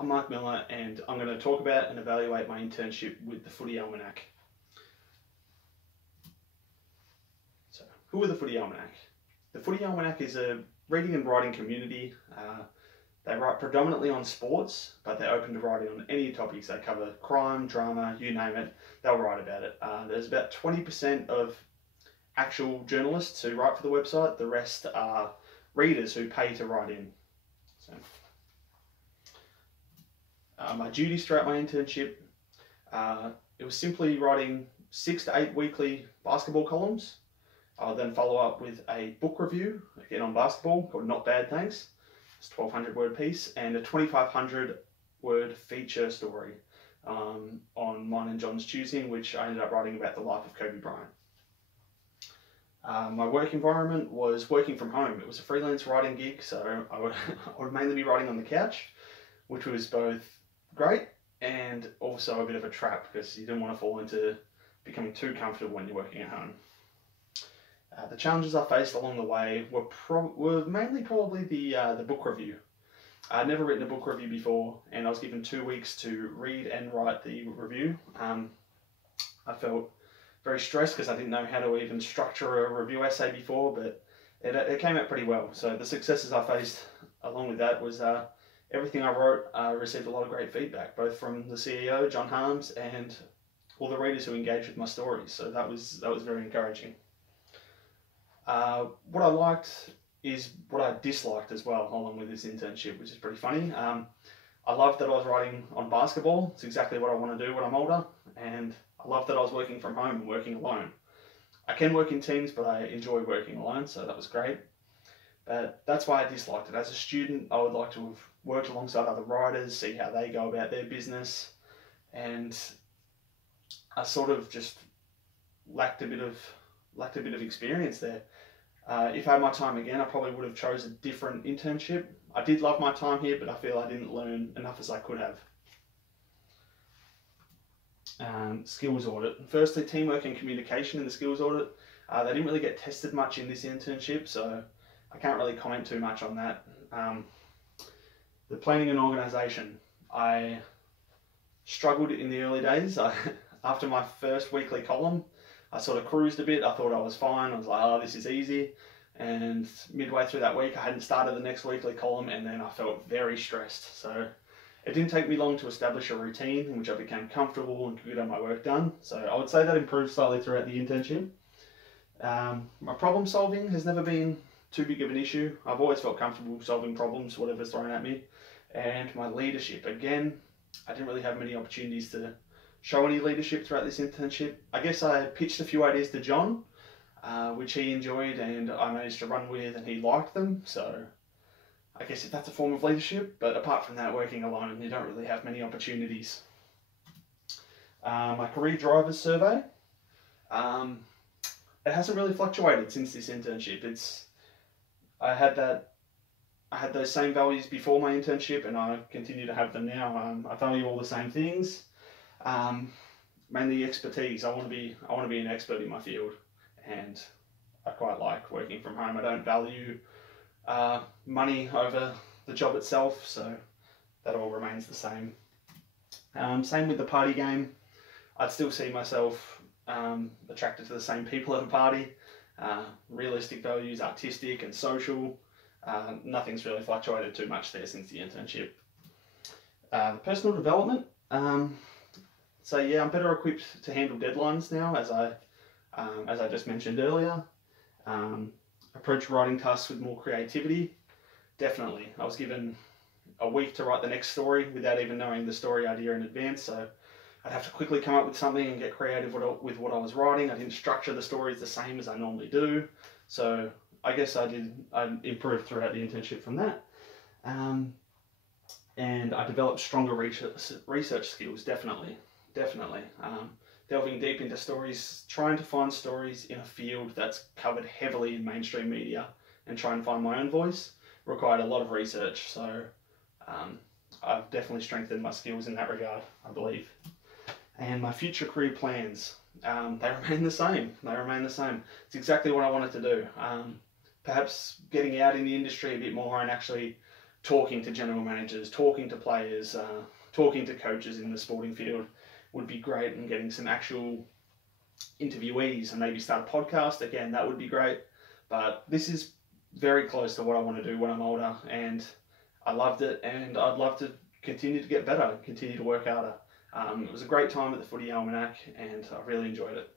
I'm Mark Miller and I'm going to talk about and evaluate my internship with the Footy Almanac. So, who are the Footy Almanac? The Footy Almanac is a reading and writing community. They write predominantly on sports, but they're open to writing on any topics. They cover crime, drama, you name it, they'll write about it. There's about 20% of actual journalists who write for the website. The rest are readers who pay to write in. So, my duties throughout my internship, it was simply writing 6 to 8 weekly basketball columns. I'll then follow up with a book review, again on basketball, called Not Bad Thanks. It's a 1,200 word piece, and a 2,500 word feature story on mine and John's choosing, which I ended up writing about the life of Kobe Bryant. My work environment was working from home. It was a freelance writing gig, so I would mainly be writing on the couch, which was both great and also a bit of a trap because you didn't want to fall into becoming too comfortable when you're working at home. The challenges I faced along the way were mainly probably the book review. I'd never written a book review before, and I was given 2 weeks to read and write the review. I felt very stressed because I didn't know how to even structure a review essay before, but it came out pretty well. So the successes I faced along with that was everything I wrote received a lot of great feedback, both from the CEO, John Harms, and all the readers who engaged with my stories. So that was very encouraging. What I liked is what I disliked as well along with this internship, which is pretty funny. I loved that I was writing on basketball. It's exactly what I want to do when I'm older, and I loved that I was working from home and working alone. I can work in teams, but I enjoy working alone, so that was great. But that's why I disliked it. As a student, I would like to have worked alongside other writers, see how they go about their business, and I sort of just lacked a bit of experience there. If I had my time again, I probably would have chose a different internship. I did love my time here, but I feel I didn't learn enough as I could have. Skills audit. Firstly, teamwork and communication in the skills audit. They didn't really get tested much in this internship, so I can't really comment too much on that. The planning and organisation. I struggled in the early days. After my first weekly column, I sort of cruised a bit. I thought I was fine. I was like, oh, this is easy. And midway through that week, I hadn't started the next weekly column, and then I felt very stressed. So it didn't take me long to establish a routine in which I became comfortable and could get my work done. So I would say that improved slightly throughout the internship. My problem solving has never been too big of an issue. I've always felt comfortable solving problems, whatever's thrown at me. And my leadership, again, I didn't really have many opportunities to show any leadership throughout this internship. I guess I pitched a few ideas to John, which he enjoyed and I managed to run with, and he liked them. So I guess if that's a form of leadership, but apart from that, working alone, you don't really have many opportunities. My career drivers survey, it hasn't really fluctuated since this internship. I had those same values before my internship, and I continue to have them now. I value all the same things. Mainly expertise. I want to be an expert in my field, and I quite like working from home. I don't value money over the job itself, so that all remains the same. Same with the party game. I'd still see myself attracted to the same people at a party. Realistic values, artistic and social. Nothing's really fluctuated too much there since the internship. The personal development. So yeah, I'm better equipped to handle deadlines now, as I just mentioned earlier. Approach writing tasks with more creativity. Definitely. I was given a week to write the next story without even knowing the story idea in advance, so I'd have to quickly come up with something and get creative with what I was writing. I didn't structure the stories the same as I normally do, so I guess I improved throughout the internship from that. And I developed stronger research skills, definitely. Delving deep into stories, trying to find stories in a field that's covered heavily in mainstream media and try and find my own voice required a lot of research. So I've definitely strengthened my skills in that regard, I believe. And my future career plans, they remain the same. It's exactly what I wanted to do. Perhaps getting out in the industry a bit more and actually talking to general managers, talking to players, talking to coaches in the sporting field would be great, and getting some actual interviewees and maybe start a podcast. Again, that would be great. But this is very close to what I want to do when I'm older, and I loved it, and I'd love to continue to get better, continue to work harder. It was a great time at the Footy Almanac, and I really enjoyed it.